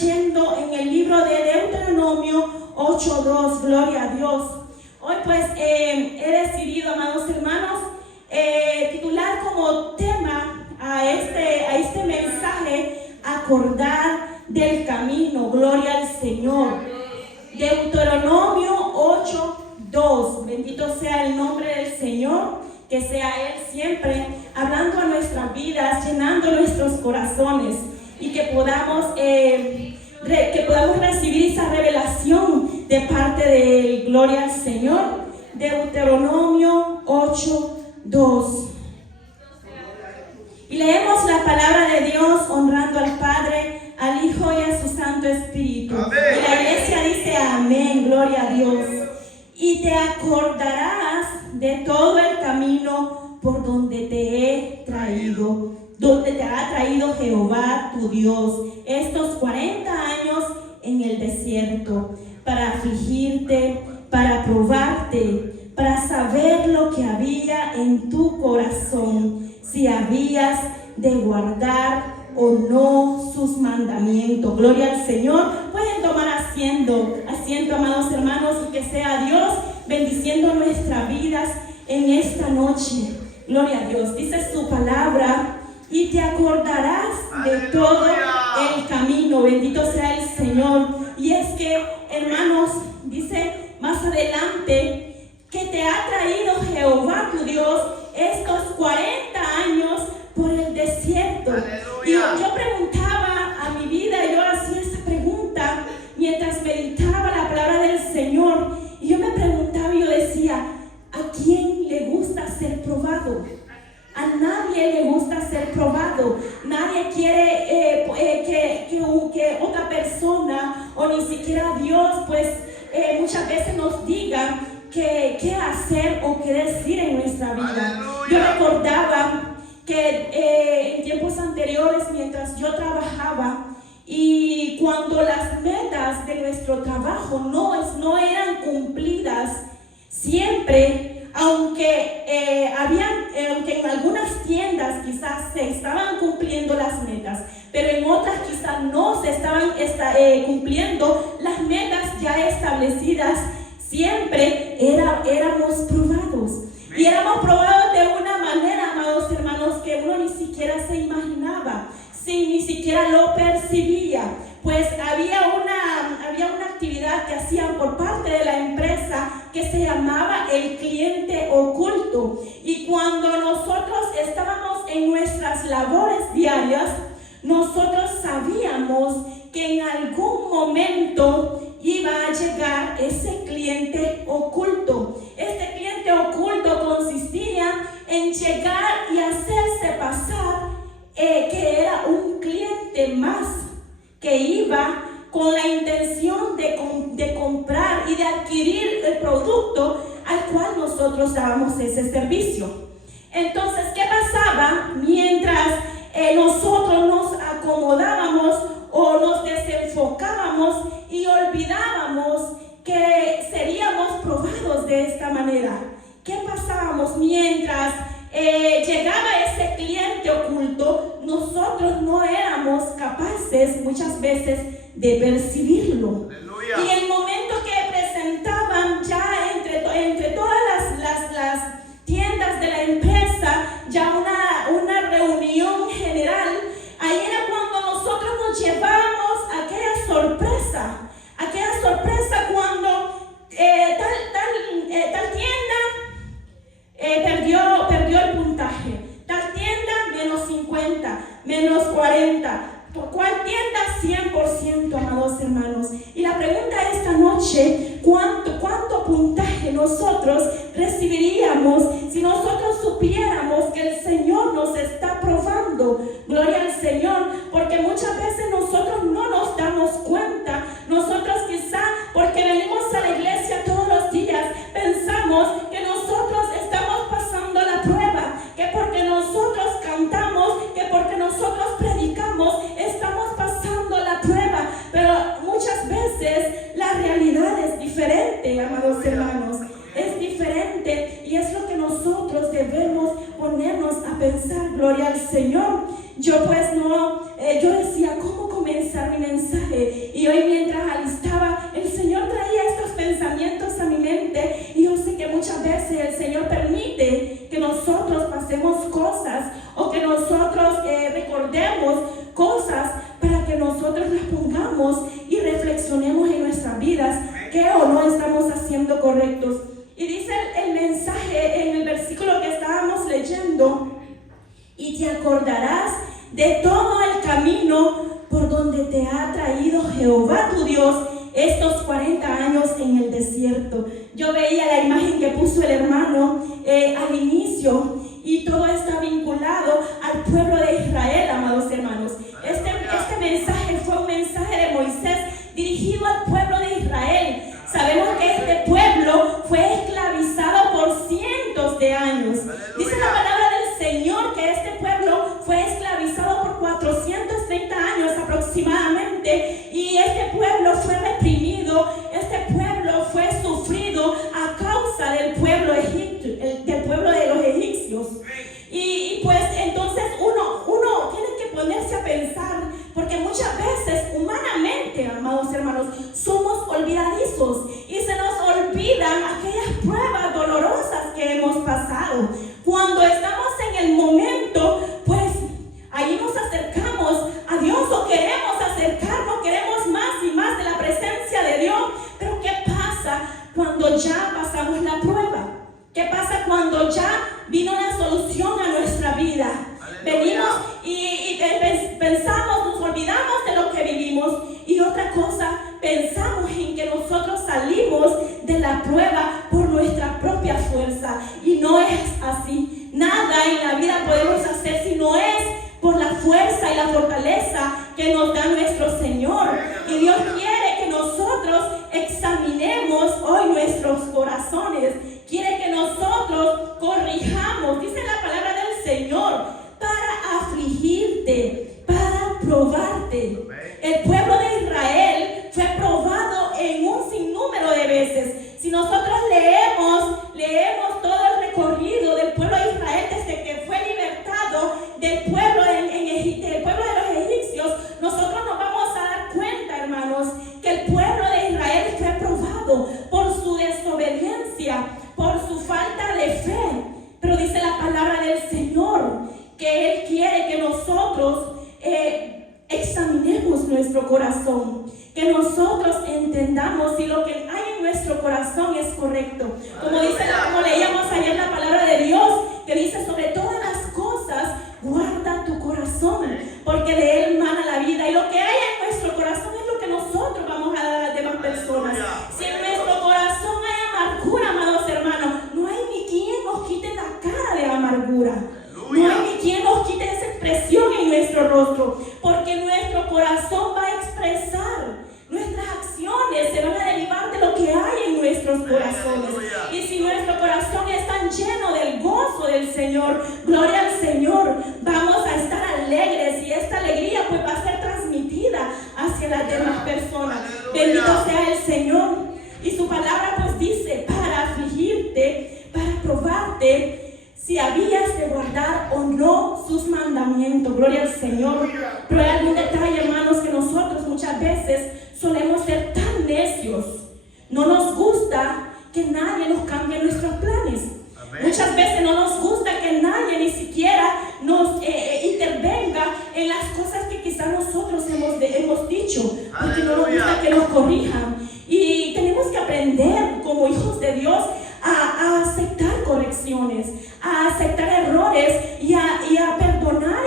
leyendo en el libro de Deuteronomio 8:2, gloria a Dios. Hoy pues he decidido, amados hermanos, titular como tema a este mensaje, acordar del camino, gloria al Señor. Deuteronomio 8:2, bendito sea el nombre del Señor, que sea Él siempre hablando a nuestras vidas, llenando nuestros corazones y que podamos recibir esa revelación de parte de Él, gloria al Señor. Deuteronomio 8:2. Y leemos la palabra de Dios honrando al Padre, al Hijo y a su Santo Espíritu. Amén. Y la iglesia dice amén, gloria a Dios. Y te acordarás de todo el camino por donde te he traído, donde te ha traído Jehová tu Dios estos 40 años en el desierto, para afligirte, para probarte, para saber lo que había en tu corazón, si habías de guardar o no sus mandamientos. Gloria al Señor. Pueden tomar asiento, amados hermanos, y que sea Dios bendiciendo nuestras vidas en esta noche. Gloria a Dios. Dice su palabra, y te acordarás de todo el camino. Bendito sea el Señor. Y es que, hermanos, dice más adelante que te ha traído Jehová tu Dios estos 40 años por el desierto. Y yo preguntaba a mi vida, yo hacía esta pregunta mientras meditaba la palabra del Señor. Y yo me preguntaba y yo decía, ¿a quién le gusta ser probado? A nadie le gusta ser probado. Nadie quiere que otra persona o ni siquiera Dios pues muchas veces nos diga qué hacer o qué decir en nuestra vida. Aleluya. Yo recordaba que en tiempos anteriores, mientras yo trabajaba, y cuando las metas de nuestro trabajo no eran cumplidas siempre, aunque en algunas tiendas quizás se estaban cumpliendo las metas, pero en otras quizás no se estaban cumpliendo las metas ya establecidas, siempre éramos probados. Y éramos probados de una manera, amados hermanos, que uno ni siquiera se imaginaba, ni siquiera lo percibía. Pues había una actividad que hacían por parte de la empresa que se llamaba el cliente oculto. Y cuando nosotros estábamos en nuestras labores diarias, nosotros sabíamos que en algún momento iba a llegar ese cliente oculto. Este cliente oculto consistía en llegar y hacerse pasar que era un cliente más que iba con la intención de comprar y de adquirir el producto al cual nosotros dábamos ese servicio. Entonces, ¿qué pasaba? Mientras nosotros nos acomodábamos o nos desenfocábamos y olvidábamos que seríamos probados de esta manera. ¿Qué pasábamos? Mientras llegaba ese cliente oculto, nosotros no éramos capaces muchas veces de percibirlo. Aleluya. Y el momento que presentaban ya entre todas las tiendas de la empresa, ya una reunión general, ahí era cuando nosotros nos llevábamos aquella sorpresa cuando tal tienda perdió el puntaje, tal tienda menos 50, menos 40, ¿por cuál tienda? 100%, amados hermanos. Y la pregunta esta noche, ¿cuánto puntaje nosotros recibiríamos si nosotros supiéramos que el Señor nos está probando? Gloria al Señor, porque muchas veces nosotros no nos damos cuenta. Nosotros quizá porque venimos a la iglesia todos los días pensamos que nosotros estamos pasando la prueba, que porque nosotros cantamos, que porque nosotros predicamos, estamos pasando la prueba. Pero muchas veces la realidad es diferente, amados hermanos. Es diferente y es lo que nosotros debemos ponernos a pensar. Gloria al Señor. Yo decía, ¿cómo entendamos y reflexionemos en nuestras vidas qué o no estamos haciendo correctos. Y dice el mensaje en el versículo que estábamos leyendo: y te acordarás de todo el camino por donde te ha traído Jehová tu Dios estos 40 años en el desierto. Yo veía la imagen que puso el hermano al inicio, y todo está vinculado al pueblo de Israel, amados hermanos. Este mensaje fue un mensaje de Moisés dirigido al pueblo de Israel. Sabemos que este pueblo fue esclavizado por cientos de años. Dice la palabra del Señor que este pueblo fue esclavizado por 430 años aproximadamente, y este pueblo fue reprimido, este pueblo fue sufrido a causa del pueblo de los egipcios. Y pues entonces uno tiene que ponerse a pensar, porque muchas veces humanamente, amados hermanos, somos olvidadizos y se nos olvidan aquellas pruebas dolorosas que hemos pasado. Cuando estamos en el momento, pues ahí nos acercamos a Dios, o queremos acercarnos, queremos más y más de la presencia de Dios. Pero ¿qué pasa cuando ya pasamos la prueba? ¿Qué pasa cuando ya vino la solución a nuestra vida? Venimos y pensamos, nos olvidamos de lo que vivimos, y otra cosa, pensamos en que nosotros salimos de la prueba por nuestra propia fuerza, y no es así. Nada en la vida podemos hacer si no es por la fuerza y la fortaleza que nos da nuestro Señor. Y Dios quiere que nosotros examinemos hoy nuestros corazones, quiere que nosotros corrijamos, dice la palabra del Señor, para afligirte, para probarte. El pueblo de Israel fue probado en un sinnúmero de veces. Si nosotros leemos todo el recorrido del pueblo de Israel desde que fue libertado del pueblo del pueblo de los egipcios, nosotros nos vamos a dar cuenta, hermanos, que el pueblo de Israel fue probado por su desobediencia, por su falta de fe. Pero dice la palabra del Señor que Él quiere que nosotros examinemos nuestro corazón, que nosotros entendamos si lo que hay en nuestro corazón es correcto. Como leíamos ayer la palabra de Dios, que dice: sobre todas las cosas guarda tu corazón, porque de él mana la vida. Y lo que hay en nuestro corazón es lo que nosotros vamos a dar a las demás personas. Si en nuestro corazón hay amargura, amados hermanos, no hay ni quien nos quite la cara de amargura. No hay ni quien nos quite esa expresión en nuestro rostro, porque nuestro corazón va a expresar, nuestras acciones se van a derivar de lo que hay en nuestros corazones. Y si nuestro corazón está lleno del gozo del Señor, gloria al Señor, vamos a estar alegres, y esta alegría pues va a ser transmitida hacia las demás personas. Bendito sea el Señor. Y su palabra pues dice: para afligirte, para probarte, si habías de guardar o no sus mandamientos. Gloria al Señor. Pero hay algún detalle, hermanos, que nosotros muchas veces solemos ser tan necios. No nos gusta que nadie nos cambie nuestros planes. Amén. Muchas veces no nos gusta que nadie ni siquiera nos intervenga en las cosas que quizás nosotros hemos dicho, porque no nos gusta que nos corrijan. Y tenemos que aprender como hijos de Dios a aceptar correcciones, a aceptar errores, y a perdonar,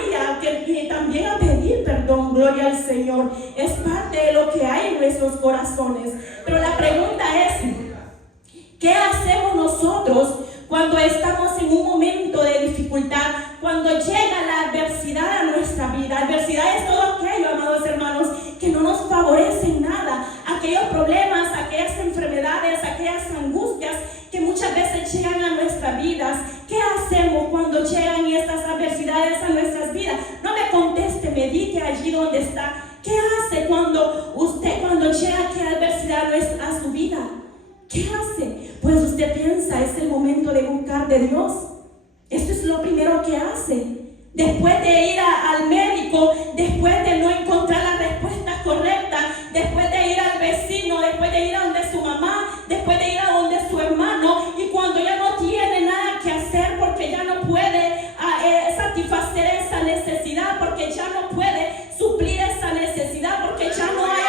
y también a pedir perdón. Gloria al Señor. Es parte de lo que hay en nuestros corazones. Pero la pregunta es: ¿qué hacemos nosotros cuando estamos en un momento de dificultad? Cuando llega la adversidad a nuestra vida. Adversidad es todo aquello, amados hermanos, que no nos favorece en nada. Aquellos problemas, aquellas enfermedades, aquellas angustias que muchas veces llegan a nuestras vidas. ¿Qué hacemos cuando llegan estas adversidades a nuestras vidas? No me conteste, medite allí donde está. ¿Qué hace cuando llega aquella adversidad a su vida? ¿Qué hace? Pues usted piensa: es el momento de buscar de Dios. Esto es lo primero que hace. Después de ir al médico, después de no encontrar la respuesta correcta, después de ir al vecino, después de ir a donde su mamá, después de ir a donde su hermano, y cuando ya no tiene nada que hacer porque ya no puede satisfacer esa necesidad, porque ya no puede suplir esa necesidad, porque ya no hay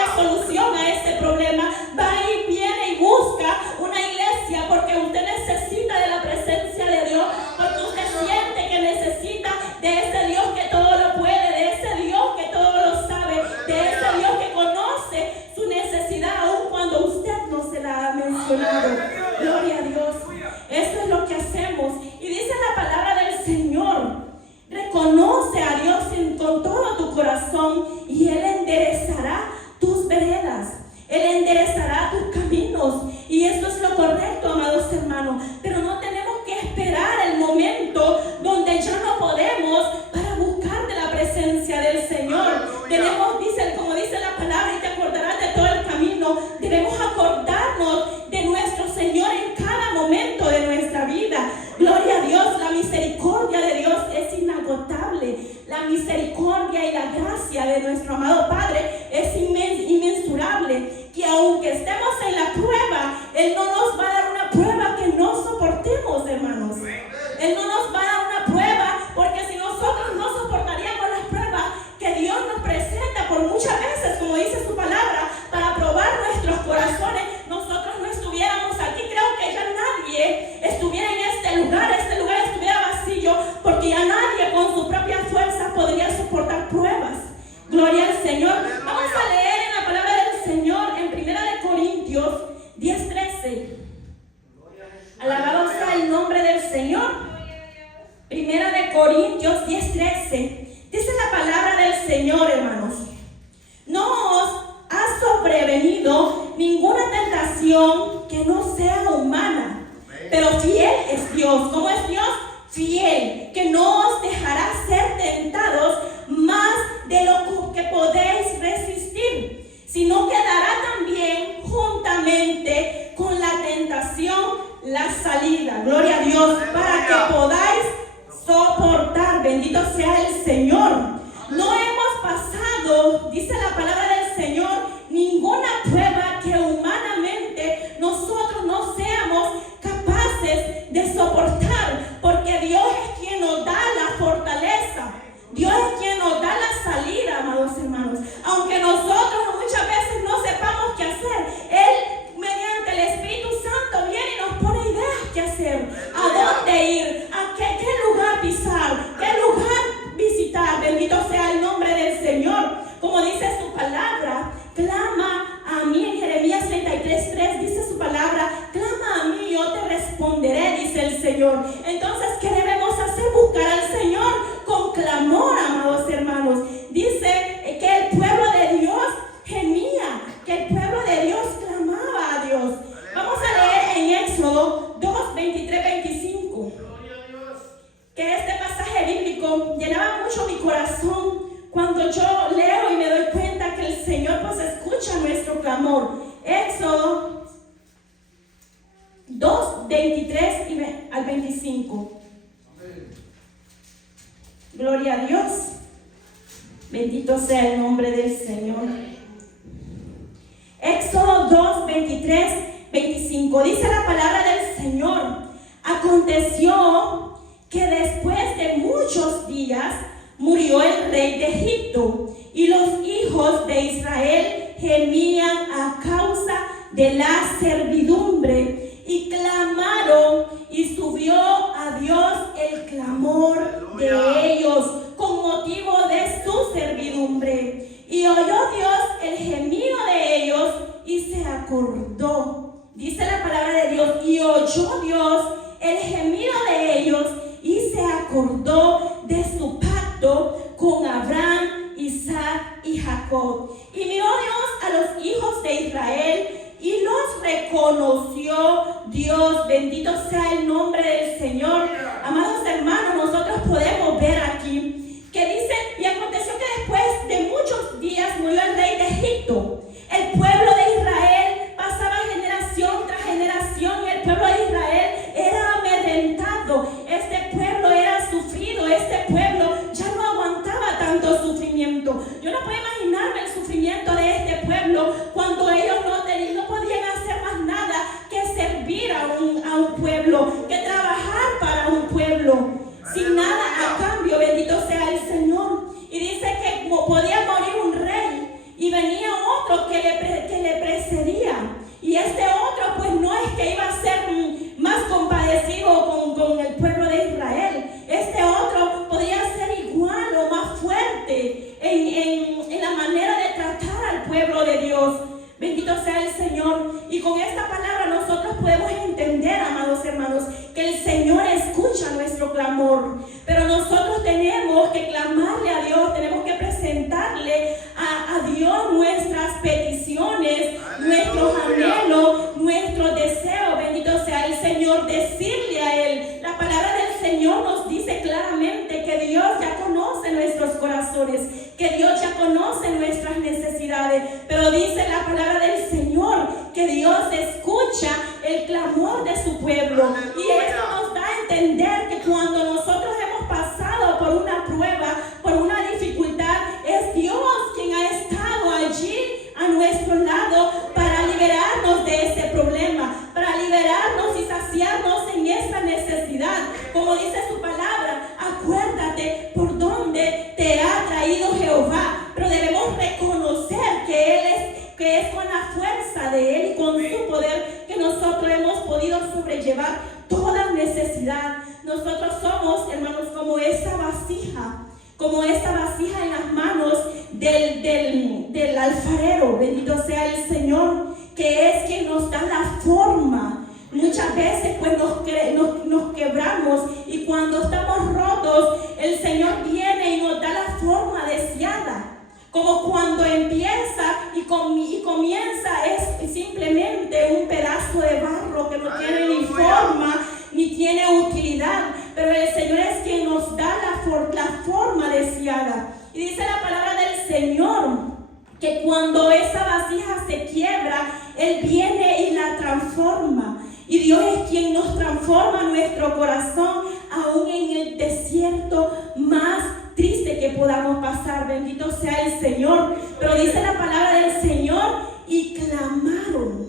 necesitamos. Y esto es lo correcto, amados hermanos. Pero no tenemos que esperar el momento donde ya no podemos para buscar de la presencia del Señor. Tenemos, como dice la palabra, y te acordarás de todo el camino. Debemos acordarnos de nuestro Señor en cada momento de nuestra vida. Gloria a Dios, la misericordia de Dios es inagotable. La misericordia y la gracia de nuestro amado Padre es inmensurable. Que aunque estemos en la prueba, Él no nos va a dar una prueba que no soportemos, hermanos. Él no nos va a dar una prueba, porque si nosotros no soportaríamos las pruebas que Dios nos presenta por muchas veces, como dice su palabra, para probar nuestros corazones, nosotros no estuviéramos aquí. Creo que ya nadie estuviera en este lugar estuviera vacío, porque ya nadie con su propia fuerza podría soportar pruebas. Gloria al Señor. Vamos a leer en la palabra del Señor en 1 Corintios 10:13. Alabado sea el nombre del Señor. 1 Corintios 10:13. Dice la palabra del Señor, hermanos: no os ha sobrevenido ninguna tentación que no sea humana, pero fiel es Dios. ¿Cómo es Dios? Fiel, que no os dejará ser tentados más de lo que podéis resistir, sino que dará también juntamente con la tentación la salida. Gloria a Dios, para que podáis soportar. Bendito sea el Señor. No hemos pasado, dice la palabra del Señor, ninguna prueba que humanamente nosotros no seamos capaces de soportar, porque Dios es quien nos da la fortaleza. Dios es quien nos da la salida, amados hermanos. Aunque nosotros muchas veces no sepamos qué hacer, Él, mediante el Espíritu Santo, viene y nos pone ideas qué hacer, a dónde ir, a qué lugar pisar, qué lugar visitar. Bendito sea el nombre del Señor. Como dice su palabra, clama a mí. En Jeremías 33:3 dice su palabra: clama a mí, yo te responderé, dice el Señor. Entonces, ¿qué debemos hacer? Buscar al Señor con clamor, amados hermanos. Dice que el pueblo de Dios gemía, que el pueblo de Dios clamaba a Dios. Vamos a leer en Éxodo 2:23-25. Que este pasaje bíblico llenaba mucho mi corazón cuando yo leo y me doy cuenta que el Señor pues escucha nuestro clamor. Éxodo 2:23-25. Gloria a Dios. Bendito sea el nombre del Señor. Éxodo 2:23-25. Dice la palabra del Señor: aconteció que después de muchos días murió el rey de Egipto, y los hijos de Israel gemían a causa de la servidumbre, y clamaron, y subió a Dios el clamor de ellos con motivo de su servidumbre. Y oyó Dios el gemido de ellos y se acordó. Dice la palabra de Dios: y oyó Dios el gemido de ellos y se acordó de su pacto con Abraham, Isaac y Jacob. Y miró Dios a los hijos de Israel y los reconoció Dios. Bendito sea el nombre del Señor. Amados hermanos, nosotros podemos ver aquí que dice: y aconteció que después de muchos días murió el rey de Egipto. El pueblo de Israel pasaba generación tras generación, y el pueblo de Israel era amedrentado. Este pueblo era sufrido. Este pueblo ya no aguantaba tanto sufrimiento. Yo no puedo imaginarme el sufrimiento de este pueblo cuando ellos no podían hacer más nada que servir a un pueblo, que trabajar para un pueblo, sin nada a cambio. Bendito sea el Señor. Y dice que podía morir un rey y venía otro que le precedía. Y este otro pues no es que iba a ser más compadecido con el pueblo de Israel. Este otro podría ser igual o más fuerte en la manera de tratar al pueblo de Dios. Bendito sea el Señor. Y con esta palabra nosotros podemos entender, amados hermanos, que el Señor escucha nuestro clamor. Pero nosotros tenemos que clamarle a Dios, tenemos que presentarle a Dios nuestras peticiones, nuestros anhelos, pero dice la palabra del Señor que Dios escucha el clamor de su pueblo. Y esto nos da a entender que cuando nosotros hemos pasado por una prueba, por una dificultad, es Dios quien ha estado allí a nuestro lado para liberarnos de ese problema, para liberarnos y saciarnos en esa necesidad. Como dice su palabra, acuérdate por dónde te ha traído Jehová, pero debemos reconocer que es con la fuerza de Él y con su poder que nosotros hemos podido sobrellevar toda necesidad. Nosotros somos, hermanos, como esa vasija en las manos del alfarero. Bendito sea el Señor, que es quien nos da la forma. Muchas veces pues nos quebramos, y cuando estamos rotos, el Señor viene y nos da la forma deseada. Como cuando empieza y comienza es simplemente un pedazo de barro que no tiene ni forma ni tiene utilidad, pero el Señor es quien nos da la forma deseada. Y dice la palabra del Señor que cuando esa vasija se quiebra, Él viene y la transforma. Y Dios es quien nos transforma nuestro corazón, aún en el desierto más triste que podamos pasar. Bendito sea el Señor. Pero dice la palabra del Señor, y clamaron.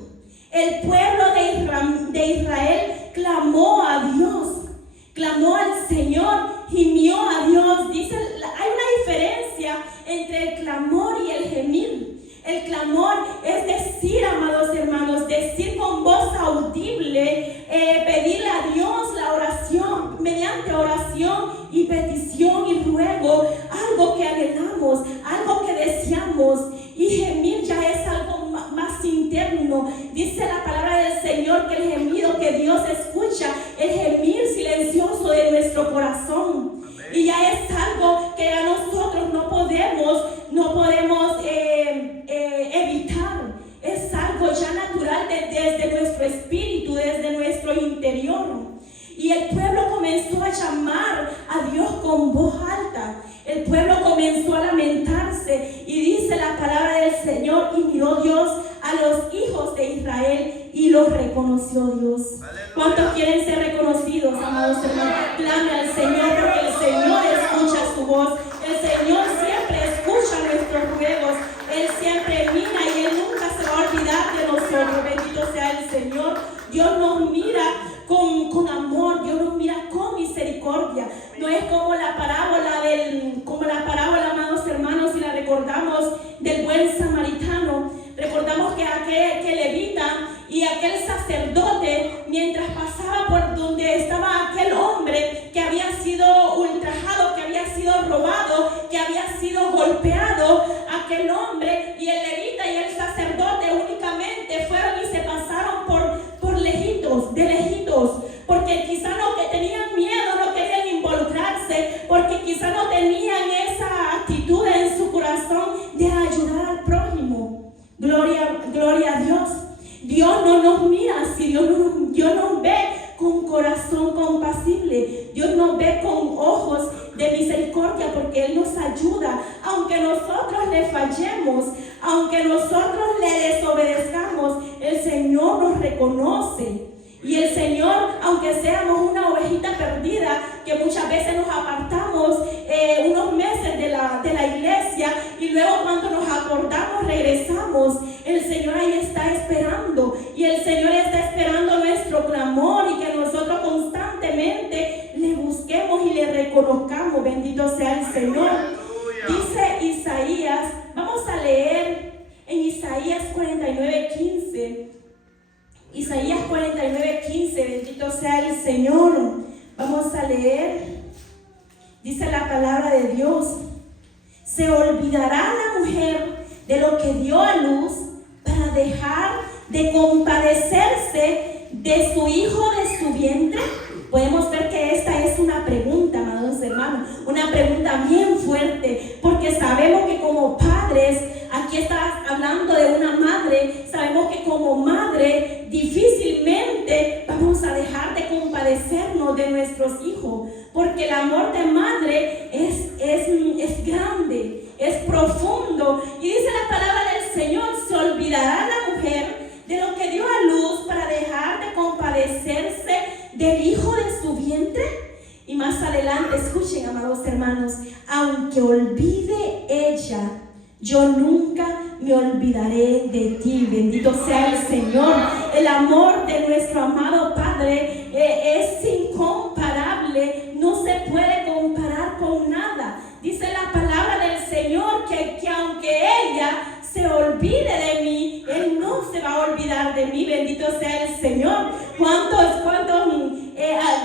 El pueblo de Israel clamó a Dios, clamó al Señor, gimió a Dios. Dice, hay una diferencia entre el clamor y el gemir. El clamor es decir, amados hermanos, decir con voz audible, pedirle a Dios la oración, mediante oración y petición y ruego, algo que anhelamos, algo que deseamos. Y gemir ya es algo más interno. Dice la palabra del Señor que el gemido que Dios escucha, el gemir silencioso de nuestro corazón. Y ya es algo que a nosotros no podemos evitar. Es algo ya natural desde nuestro espíritu, desde nuestro interior. Y el pueblo comenzó a llamar a Dios con voz alta. El pueblo comenzó a lamentarse, y dice la palabra del Señor, y miró Dios a los hijos de Israel y los reconoció Dios. ¿Cuántos quieren ser reconocidos, amados hermanos? Clame al Señor, porque el Señor escucha su voz. El Señor siempre escucha nuestros ruegos. Él siempre mira y Él nunca se va a olvidar de nosotros. Bendito sea el Señor. Dios nos mira con amor, Dios nos mira con misericordia. No es como la parábola, amados hermanos, si la recordamos, del buen samaritano. Recordamos que aquel levita y aquel sacerdote, mientras pasaba por donde estaba aquel hombre que había sido ultrajado, que había sido robado, que había sido golpeado, aquel hombre y el levita y el sacerdote únicamente fueron y se pasaron por lejitos, de lejitos, porque quizá no que tenían miedo, no querían involucrarse, porque quizá no tenían esa actitud en su corazón de ayudar al prójimo. Gloria a Dios. Dios no nos mira así, Dios nos ve con corazón compasible. Dios nos ve con ojos de misericordia, porque Él nos ayuda. Aunque nosotros le fallemos, aunque nosotros le desobedezcamos, el Señor nos reconoce. Y el Señor, aunque seamos una ovejita perdida, que muchas veces nos apartamos unos meses de la iglesia, y luego cuando nos acordamos regresamos, el Señor ahí está esperando. Y el Señor está esperando nuestro clamor, y que nosotros constantemente le busquemos y le reconozcamos. Bendito sea el Señor. Dice Isaías, vamos a leer en Isaías 49:15. Isaías 49:15, bendito sea el Señor. Vamos a leer. Dice la palabra de Dios: se olvidará la mujer de lo que dio a luz para dejar de compadecerse de su hijo de su vientre. Podemos ver que esta es una pregunta, amados hermanos, una pregunta bien fuerte, porque sabemos que como padres, aquí está hablando de una madre, sabemos que como madre difícilmente vamos a dejar de compadecernos de nuestros hijos, porque el amor de madre es grande, es profundo. Y dice la palabra del Señor más adelante, escuchen, amados hermanos, aunque olvide ella, yo nunca me olvidaré de ti. Bendito sea el Señor. El amor de nuestro amado Padre es incomparable, no se puede comparar con nada. Dice la palabra del Señor que aunque ella se olvide de mí, Él no se va a olvidar de mí. Bendito sea el Señor. ¿Cuántos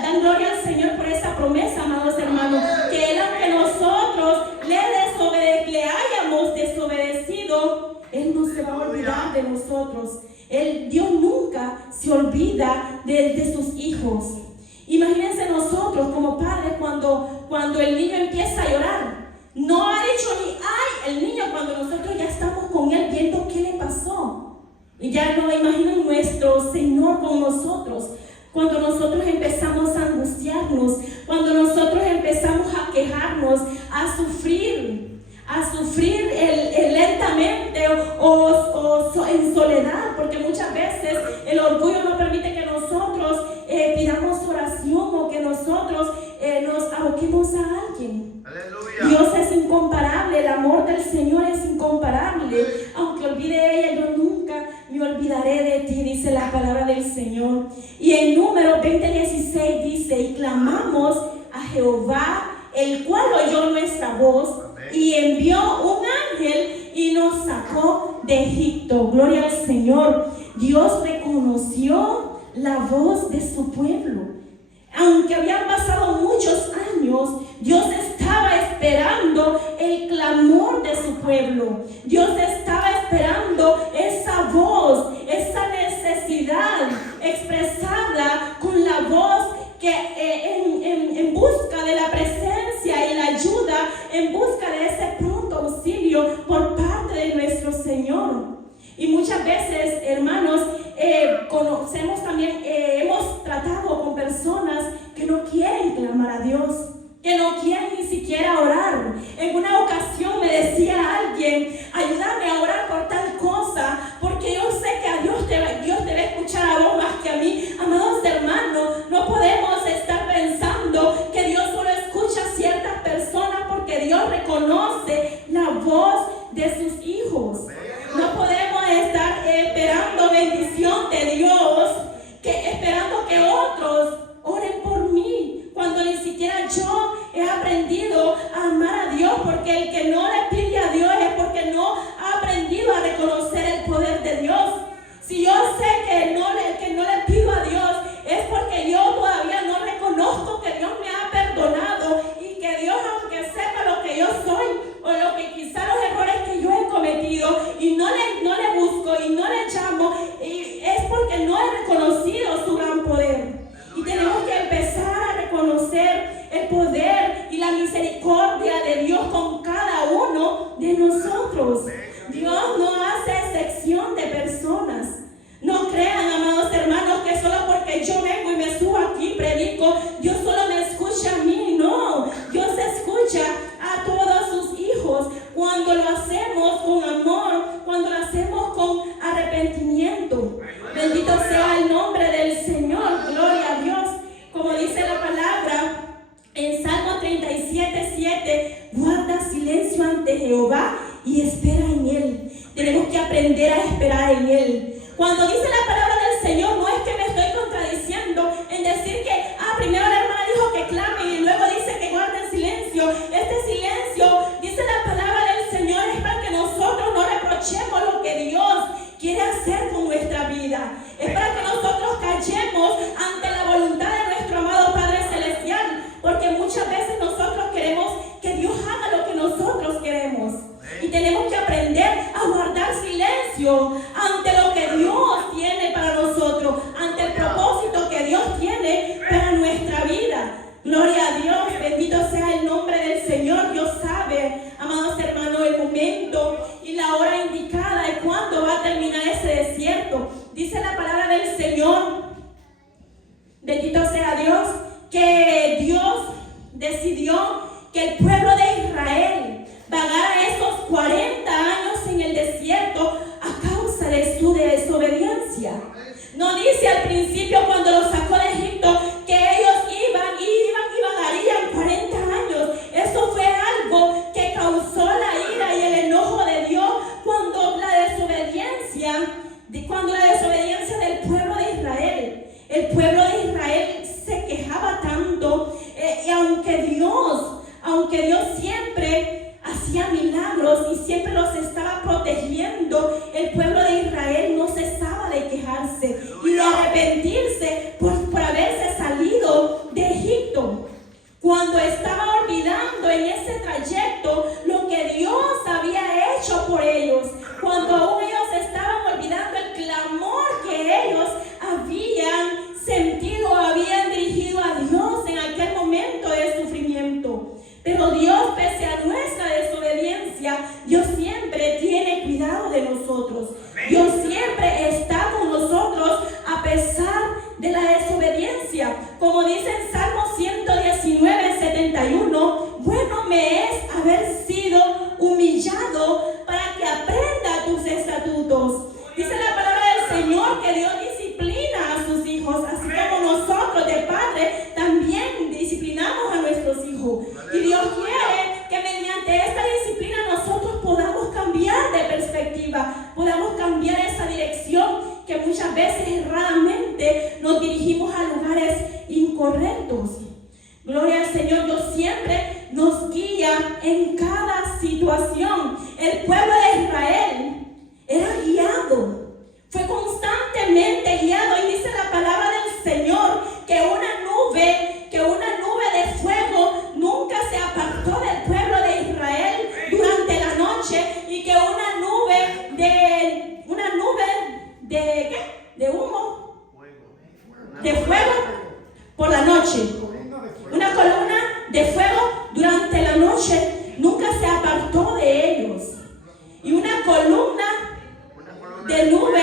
dan gloria al Señor por esa promesa, amados hermanos? Que Él, aunque nosotros le hayamos desobedecido, Él no se va a olvidar de nosotros. Dios nunca se olvida de sus hijos. Imagínense nosotros como padres cuando el niño empieza a llorar. No ha dicho ni ay el niño cuando nosotros ya estamos con él viendo qué le pasó. Y ya no imaginan nuestro Señor con nosotros. Cuando nosotros empezamos a angustiarnos, cuando nosotros empezamos a quejarnos, a sufrir lentamente o en soledad, porque muchas veces el orgullo no permite que nosotros pidamos oración o que nosotros nos aboquemos a alguien. Aleluya. Dios es incomparable, el amor del Señor es incomparable. Aunque olvide ella, yo nunca me olvidaré de ti, dice la palabra del Señor. Y en Números 20:16 dice: y clamamos a Jehová, el cual oyó nuestra voz y envió un ángel y nos sacó de Egipto. Gloria al Señor. Dios reconoció la voz de su pueblo. Aunque habían pasado muchos años, Dios estaba esperando el clamor de su pueblo. Dios estaba esperando esa voz, esa necesidad expresada con la voz que en busca de la presencia y la ayuda, en busca de ese pronto auxilio por parte de nuestro Señor. Y muchas veces, hermanos, conocemos también, hemos tratado con personas que no quieren clamar a Dios, que no quieren ni siquiera orar. En una ocasión me decía alguien: ayúdame a orar por tal cosa, porque yo sé que a Dios debe escuchar a vos más que a mí. Amados hermanos, no podemos estar pensando que Dios solo escucha a ciertas personas, porque Dios reconoce la voz de sus hijos. No podemos estar esperando bendición de Dios, esperando que otros oren por mí, cuando ni siquiera yo he aprendido a amar a Dios, porque el que no le pide a Dios es porque no ha aprendido a reconocer el poder de Dios. Si yo sé que no le pido a Dios, es porque yo todavía no reconozco que Dios me ha perdonado, y que Dios, aunque sepa lo que yo soy o lo que quizá los errores que yo he cometido, y no le busco y no le llamo, y es porque no he reconocido su gran poder. Y tenemos que empezar a reconocer el poder y la misericordia de Dios con cada uno de nosotros. Dios no hace excepción de personas. No crean, amados hermanos, que solo porque yo vengo y me subo aquí y predico, Dios solo me escucha a mí. No, Dios escucha a todos sus hijos cuando lo hacemos con amor, cuando lo hacemos con arrepentimiento. Bendito sea el nombre del Señor. Gloria a Dios. Como dice la palabra en Salmo 37:7, guarda silencio ante Jehová y espera en Él. Tenemos que aprender a esperar en Él. Cuando dice la palabra del Señor, no es que me estoy contradiciendo en decir que primero la hermana dijo que clamen y luego dice que guarden silencio. Este silencio, dice la palabra del Señor, es para que nosotros no reprochemos lo que Dios quiere hacer con nuestra vida. Es para que nosotros callemos ante la voluntad de nuestro amado Padre Celestial, porque muchas veces nosotros queremos que Dios haga lo que nosotros queremos. Y tenemos que aprender a guardar silencio ante lo que Dios tiene para nosotros, ante el propósito que Dios tiene para nuestra vida. Gloria a Dios, bendito sea el nombre del Señor. Dios sabe, amados hermanos, el momento y la hora indicada y cuándo va a terminar ese desierto. Dice la palabra del Señor, bendito sea Dios, que Dios decidió que el pueblo de Israel vagara esos 40 años en el desierto a causa de su desobediencia. No dice al principio, cuando los sacó de Egipto, que ellos iban y vagarían cuando la desobediencia del pueblo de Israel. El pueblo de Israel se quejaba tanto, y aunque Dios siempre hacía milagros y siempre los estaba protegiendo, el pueblo de Israel no cesaba de quejarse y de arrepentirse por haberse salido de Egipto. Cuando estaba olvidando en ese trayecto lo que Dios había hecho por ellos, cuando aún ellos estaban olvidando el clamor que ellos habían sentido, habían dirigido a Dios en aquel momento de sufrimiento. Pero Dios, pese a nuestra desobediencia, Dios siempre tiene cuidado de nosotros. Dios siempre está con nosotros a pesar de la desobediencia. Como dice en Salmo 119:71, bueno me es haber sido humillado para que aprenda tus estatutos. Dice la palabra del Señor que Dios disciplina a sus hijos, así como nosotros de padre también disciplinamos a nuestros hijos. Y Dios quiere que mediante esta disciplina nosotros podamos cambiar de perspectiva, podamos cambiar esa dirección que muchas veces erradamente nos dirigimos a lugares incorrectos. Gloria al Señor, Dios siempre nos guía en cada situación. El pueblo de Israel era guiado, fue constantemente guiado, y dice la palabra del Señor que una nube de fuego nunca se apartó del pueblo de Israel durante la noche, y que una nube de humo, de fuego por la noche, una columna de fuego durante la noche nunca se apartó de ellos, y una columna de nube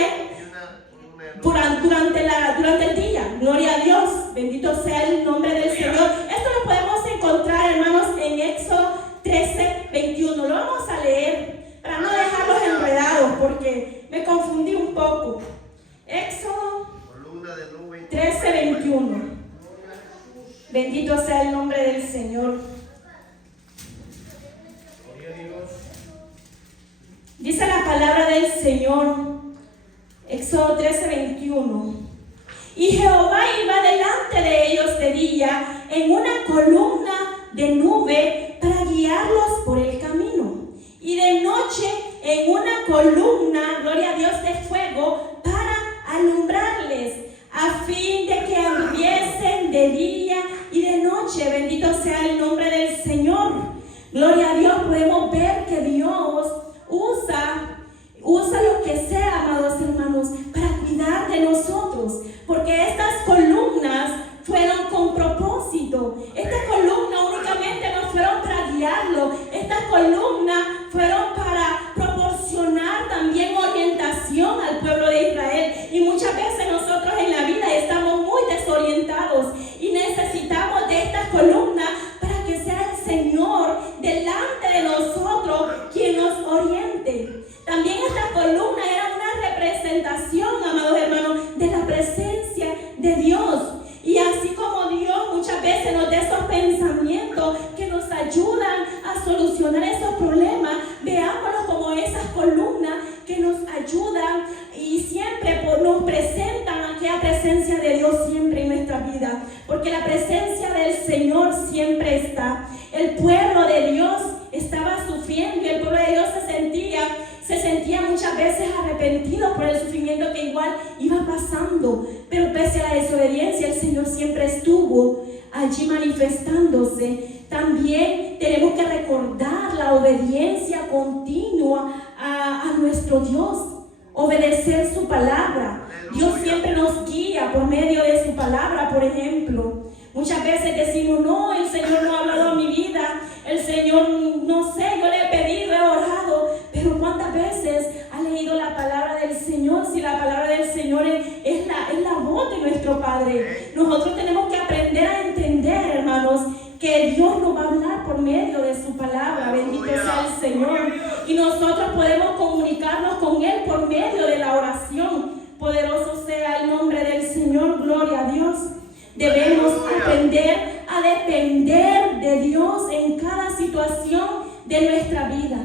durante el día. Gloria a Dios, bendito sea el nombre del Señor. Esto lo podemos encontrar, hermanos, en Éxodo 13:21. Lo vamos a leer para no dejarlos enredados, porque me confundí un poco. Éxodo 13:21. Bendito sea el nombre del Señor. Dice la palabra del Señor, Éxodo 13:21. Y Jehová iba delante de ellos de día en una columna de nube para guiarlos por el camino, y de noche en una columna, gloria a Dios, de fuego para alumbrarles, a fin de que anduviesen de día y de noche. Bendito sea el nombre del Señor. Gloria a Dios. Podemos ver que Dios usa lo que sea, amados hermanos, para cuidar de nosotros, porque estas columnas fueron con propósito. Estas columnas únicamente no fueron para guiarlo, estas columnas fueron para proporcionar también orientación al pueblo de Israel. Y muchas veces nosotros en la vida estamos muy desorientados y necesitamos de estas columnas para que sea el Señor delante de nosotros quien nos oriente. También esta columna era una representación, amados hermanos, de la presencia de Dios. Y así como Dios muchas veces nos da esos pensamientos que nos ayudan a solucionar esos problemas, veámoslos como esas columnas que nos ayudan y siempre nos presentan aquella presencia de Dios siempre en nuestra vida, porque la presencia del Señor siempre está. El pueblo de Dios estaba sufriendo y el pueblo de Dios se sentía muchas veces arrepentido por el sufrimiento que igual iba pasando, pero pese a la desobediencia el Señor siempre estuvo allí manifestándose. También tenemos que recordar la obediencia continua a nuestro Dios, obedecer su palabra. Dios siempre nos guía por medio de su palabra. Por ejemplo, muchas veces decimos, no, el Señor no ha hablado a mi vida, el Señor, no sé, yo le he pedido, he orado, pero ¿cuántas veces ha leído la palabra del Señor? Si la palabra del Señor es la voz de nuestro Padre. Nosotros tenemos que aprender a entender, hermanos, que Dios nos va a hablar por medio de su palabra. Bendito sea el Señor. Y nosotros podemos comunicarnos con Él por medio de la oración. Poderoso sea el nombre del Señor. Gloria a Dios. Debemos aprender a depender de Dios en cada situación de nuestra vida.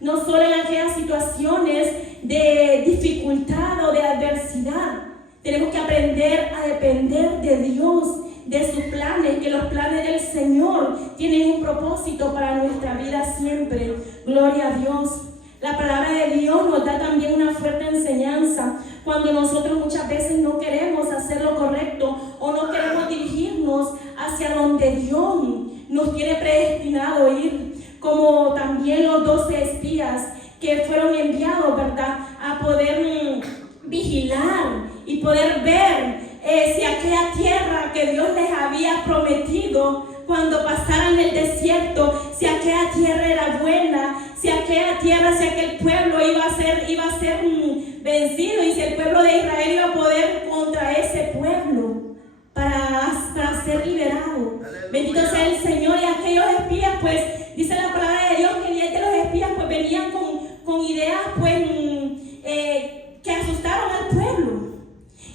No solo en aquellas situaciones de dificultad dificultad o de adversidad, tenemos que aprender a depender de Dios, de sus planes, que los planes del Señor tienen un propósito para nuestra vida siempre. Gloria a Dios. La palabra de Dios nos da también una fuerte enseñanza cuando nosotros muchas veces no queremos hacer lo correcto o no queremos dirigirnos hacia donde Dios nos tiene predestinado ir, como también los 12 espías que fueron enviados, ¿verdad?, a poder vigilar y poder ver si aquella tierra que Dios les había prometido cuando pasaran el desierto, si aquella tierra era buena, si aquella tierra, si aquel pueblo iba a ser vencido, y si el pueblo de Israel iba a poder contra ese pueblo para ser liberado. Bendito sea el Señor. Y aquellos espías, pues, dice la palabra de Dios que 10 de los espías pues venían con ideas pues que asustaron al pueblo.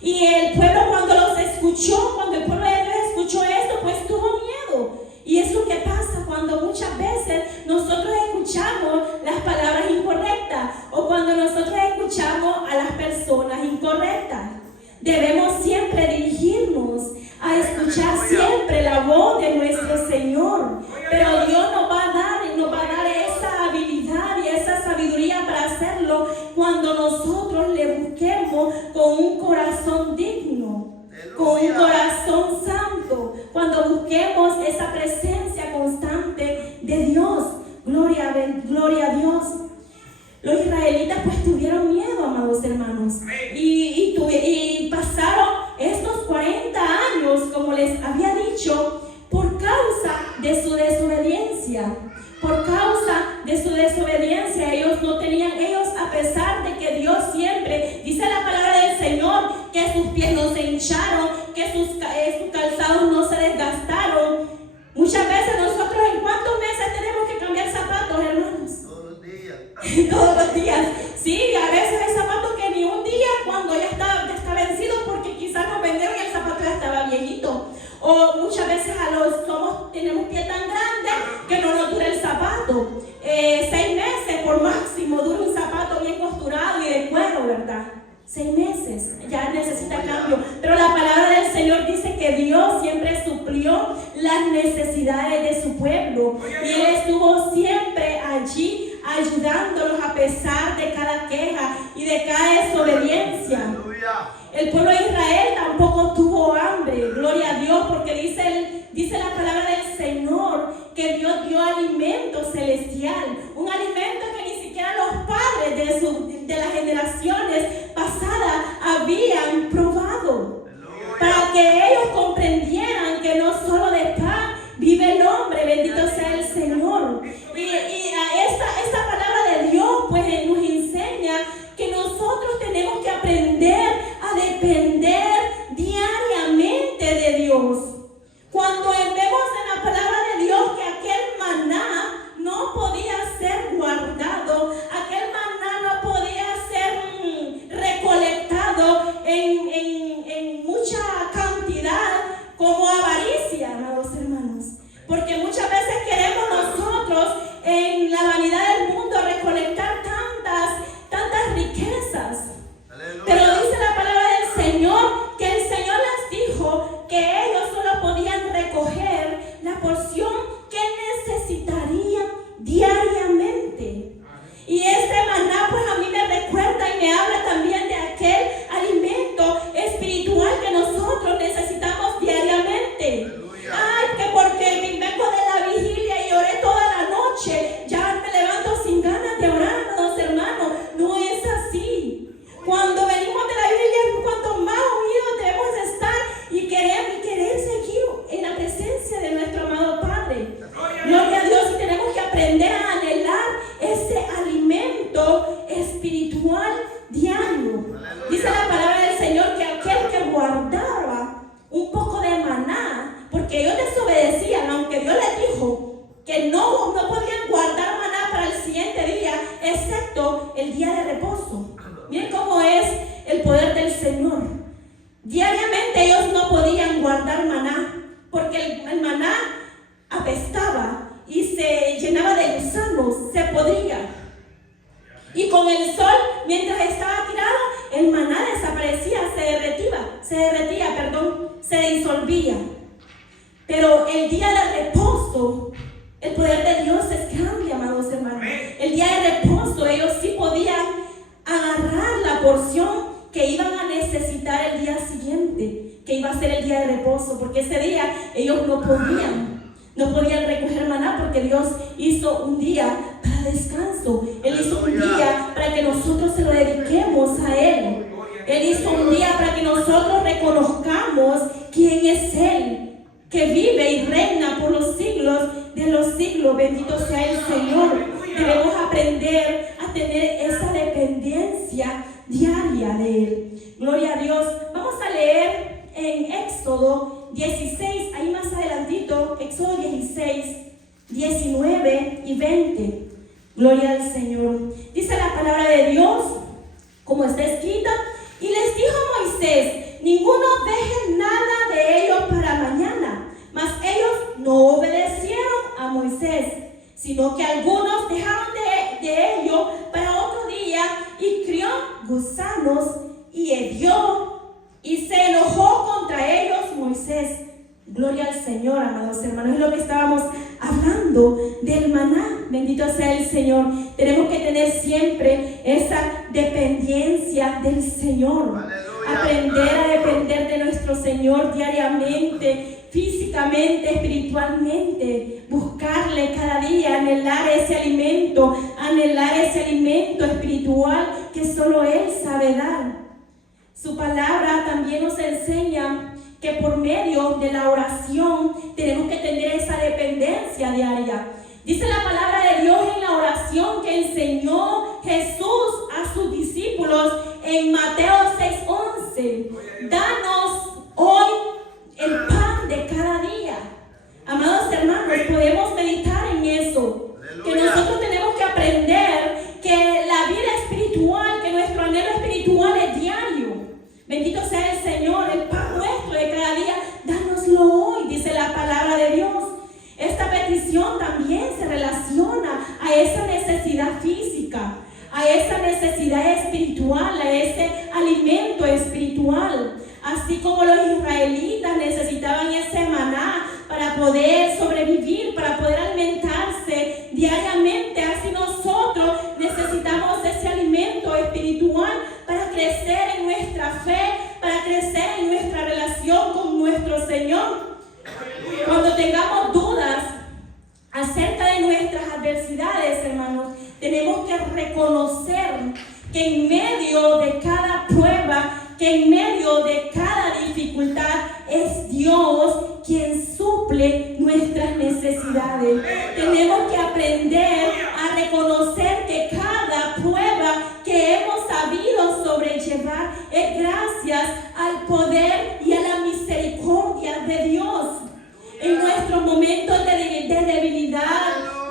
Y el pueblo cuando el pueblo de Dios escuchó esto, pues tuvo miedo. Y es lo que pasa cuando muchas veces nosotros escuchamos las palabras incorrectas o cuando nosotros escuchamos a las personas incorrectas. Debemos siempre dirigirnos a escuchar siempre la voz de nuestro Señor. Pero Dios nos va a dar esa habilidad y esa sabiduría para hacerlo cuando nosotros le busquemos con un corazón digno, con un corazón santo, cuando busquemos esa presencia constante de Dios. Gloria a Dios. Los israelitas pues tuvieron miedo, amados hermanos, y pasaron estos 40 años, como les había dicho, por causa de su desobediencia. Por causa de su desobediencia, ellos a pesar de que Dios siempre, dice la palabra del Señor, que sus pies no se hincharon, que sus calzados no se desgastaron. Muchas veces nosotros, ¿en cuántos meses tenemos que cambiar zapatos, hermanos? Todos los días. Todos los días. Sí, a veces hay zapatos que ni un día, cuando ya está vencido, porque quizás nos vendieron y el zapato ya estaba viejito. O muchas veces tenemos pie tan grande que no nos dura el zapato. 6 meses por máximo dura un zapato bien costurado y de cuero, ¿verdad? 6 meses, ya necesita cambio. Pero la palabra del Señor dice que Dios siempre suplió las necesidades de su pueblo. Y Él estuvo siempre allí ayudándolos a pesar de cada queja y de cada desobediencia. El pueblo de Israel tampoco tuvo hambre, gloria a Dios, porque dice la palabra del Señor que Dios dio alimento celestial, un alimento que ni siquiera los padres de las generaciones pasadas habían probado, para que ellos comprendieran que no solo de pan vive el hombre, bendito sea el Señor. Y esta palabra de Dios pues nos enseña que nosotros tenemos que aprender a depender diariamente de Dios. Cuando vemos en la palabra de Dios que aquel maná no podía ser guardado, aquel maná no podía ser recolectado en mucha cantidad como avaricia, amados hermanos. Porque muchas veces queremos nosotros en la vanidad del mundo recolectar tantas riquezas. Pero dice la palabra del Señor que el Señor les dijo que ellos solo podían recoger la porción que necesitarían diariamente. Y este maná pues a mí me recuerda y me habla también de aquel alimento espiritual que nosotros necesitamos diariamente. Ay, que porque vengo de la vigilia y oré toda la noche, ya me levanto sin ganas de orar, amados hermanos. No es así. Cuando venimos de la Biblia, cuanto más unidos debemos estar y querer seguir en la presencia de nuestro amado Padre. Gloria a Dios, y tenemos que aprender a anhelar ese alimento espiritual diario. Dice la palabra del Señor que aquel que guardaba un poco de maná, porque ellos desobedecían, aunque Dios les dijo que no podían guardar maná para el siguiente día, excepto el día de reposo. Miren cómo es el poder del Señor. Diariamente ellos no podían guardar maná, porque el maná apestaba y se llenaba de gusanos, se podría. Y con el sol, mientras estaba tirado, la porción que iban a necesitar el día siguiente, que iba a ser el día de reposo, porque ese día ellos no podían recoger maná, porque Dios hizo un día para descanso. Él hizo un día para que nosotros se lo dediquemos a Él. Él hizo un día para que nosotros reconozcamos quién es Él, que vive y reina por los siglos de los siglos. Bendito sea el Señor. Debemos aprender a tener esa dependencia diaria de Él. Gloria a Dios. Vamos a leer en Éxodo 16, ahí más adelantito, Éxodo 16, 19 y 20. Gloria al Señor. Dice la palabra de Dios, como está escrita, y les dijo Moisés: ninguno deje nada de ellos para mañana. Mas ellos no obedecieron a Moisés, sino que algunos dejaron de ello para otro día, y crió gusanos y hedió, y se enojó contra ellos Moisés. Gloria al Señor, amados hermanos. Es lo que estábamos hablando del maná. Bendito sea el Señor. Tenemos que tener siempre esa dependencia del Señor. Aleluya. Aprender a depender de nuestro Señor diariamente, físicamente, espiritualmente. Buscarle cada día, anhelar ese alimento espiritual que solo Él sabe dar. Su palabra también nos enseña que por medio de la oración tenemos que tener esa dependencia diaria. Dice la palabra de Dios en la oración que enseñó Jesús a sus discípulos en Mateo 6:11. Danos hoy el pan de cada día. Amados hermanos, podemos meditar en eso. Que nosotros tenemos que aprender que la vida espiritual, que nuestro anhelo espiritual es diario. Bendito sea el Señor, el pan nuestro de cada día, dánoslo hoy, dice la palabra de Dios. Esta petición también se relaciona a esa necesidad física, a esa necesidad espiritual, a ese alimento espiritual. Así como los israelitas necesitaban ese maná para poder sobrevivir, para poder alimentarse diariamente, así nosotros necesitamos ese alimento espiritual para crecer en nuestra fe, para crecer en nuestra relación con nuestro Señor. Cuando tengamos dudas acerca de nuestras adversidades, hermanos, tenemos que reconocer que en medio de cada prueba, que en medio de cada dificultad, es Dios quien suple nuestras necesidades. Tenemos que aprender a reconocer que cada prueba que hemos sabido sobrellevar es gracias al poder y a la misericordia de Dios. En nuestros momentos de debilidad,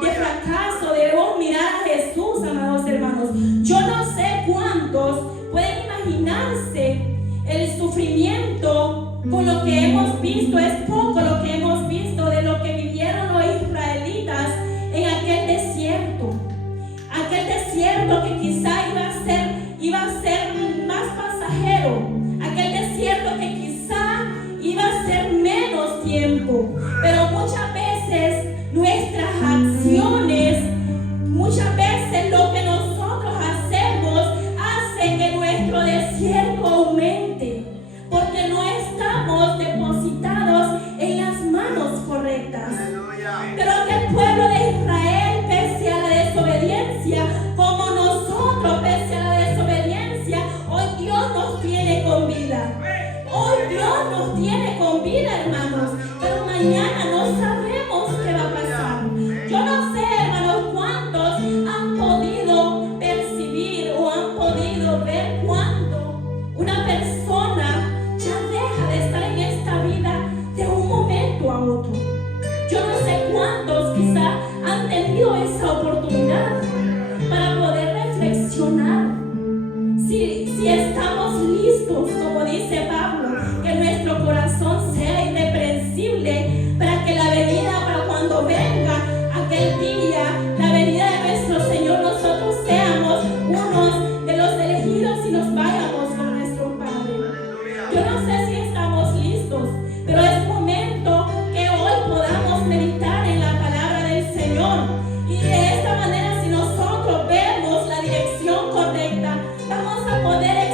de fracaso, debemos mirar a Jesús, amados hermanos. Yo no sé cuántos pueden imaginarse el sufrimiento con lo que hemos visto. Es poco lo que hemos visto de lo que vivieron los israelitas en aquel desierto. Aquel desierto que quizá iba a ser más pasajero. Aquel desierto que quizá iba a ser menos tiempo. Pero muchas veces nuestras acciones, muchas veces lo que nosotros hacemos hace que nuestro desierto aumente, porque no estamos depositados en las manos correctas. Pero que el pueblo de Israel, pese a la desobediencia, como nosotros, pese a la desobediencia, hoy Dios nos tiene con vida. Hoy Dios nos tiene con vida, hermanos, pero mañana no sabemos qué va a pasar. Yo no sé, hermanos, cuántos han podido percibir o han podido ver cuando una persona ya deja de estar en esta vida de un momento a otro. Yo no sé cuántos quizá han tenido esa oportunidad para poder reflexionar si estamos listos, como dice Pablo, que nuestro corazón sea irreprensible para que la venida, para cuando venga aquel día, la venida de nuestro Señor, nosotros seamos unos de los elegidos y nos vayamos con nuestro Padre. Yo no sé si estamos listos, pero es momento que hoy podamos meditar en la palabra del Señor, y de esta manera, si nosotros vemos la dirección correcta, vamos a poder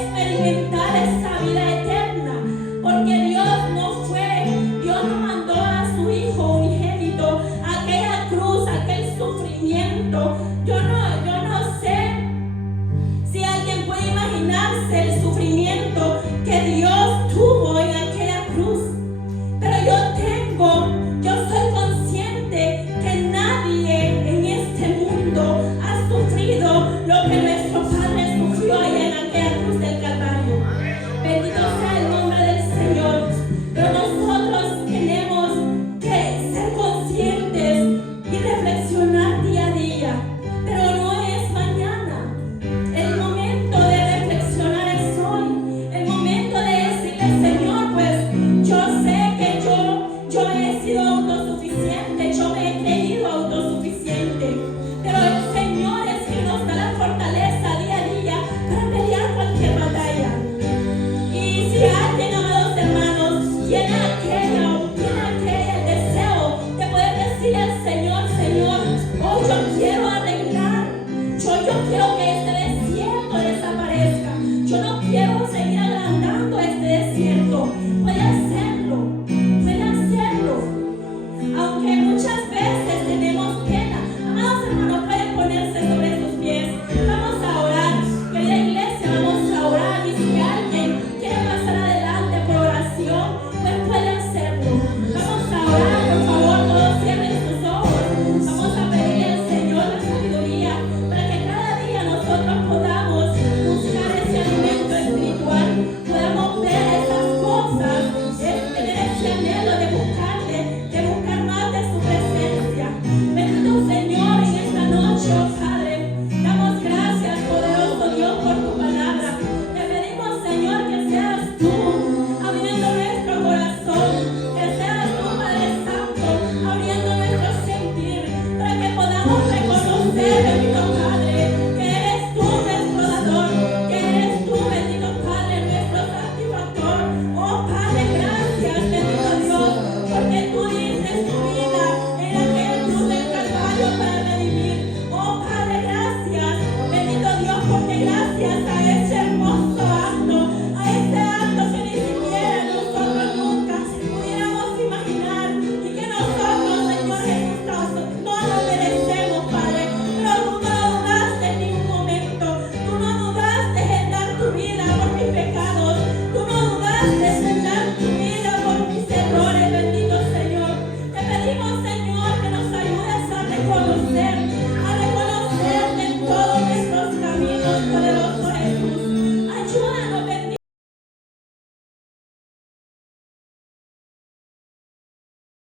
en la